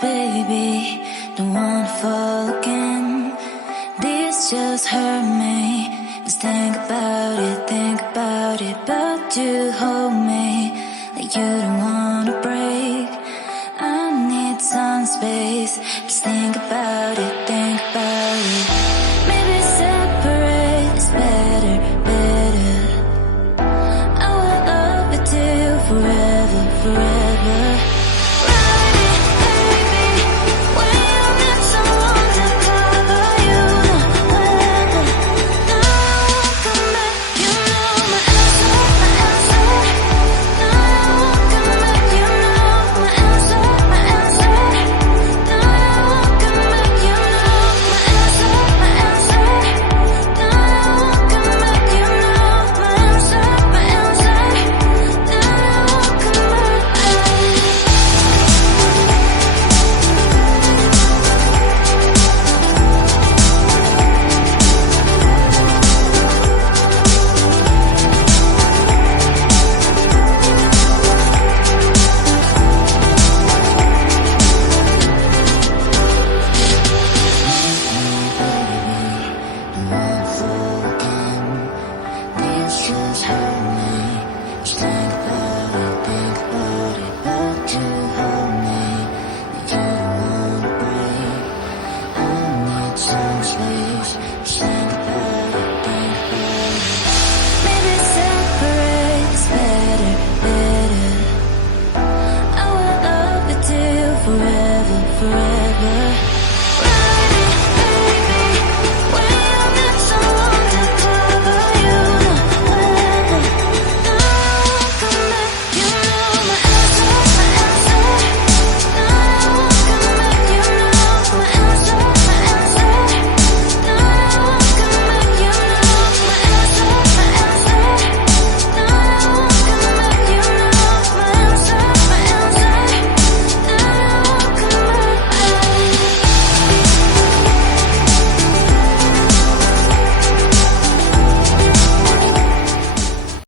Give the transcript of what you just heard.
baby. Don't wanna fall again. This just hurt me. Just think about it, but you hold me like you don't wanna break. I need some space. Just think about it.